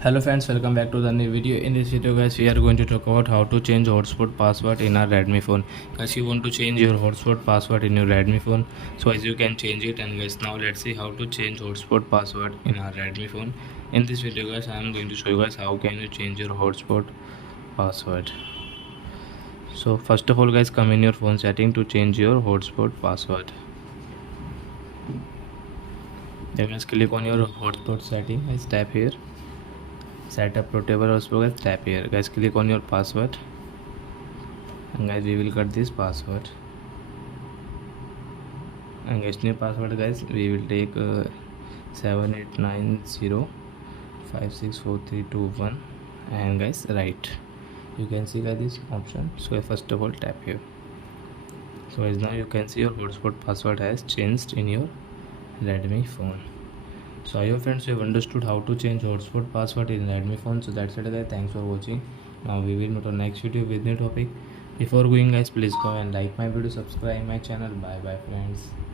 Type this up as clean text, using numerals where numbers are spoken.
Hello friends, welcome back to the new video. In this video guys, we are going to talk about how to change hotspot password in our Redmi phone. Guys, you want to change your hotspot password in your Redmi phone, so as you can change it. And guys, now let's see how to change hotspot password in our Redmi phone. In this video guys, I am going to show you guys how can you change your hotspot password. So first of all guys, come in your phone setting to change your hotspot password. Then guys, click on your hotspot setting. Guys, tap here. Set up portable hotspot, guys, tap here. Guys, click on your password, and guys, we will cut this password. And guys, new password guys, we will take 7890564321, and guys, right, you can see guys this option. So first of all tap here. So guys, now you can see your hotspot password has changed in your Redmi phone. So I hope friends you have understood how to change hotspot password in Redmi phone. So that's it guys, thanks for watching. Now we will meet on next video with new topic. Before going guys, please go and like my video, subscribe my channel. Bye bye friends.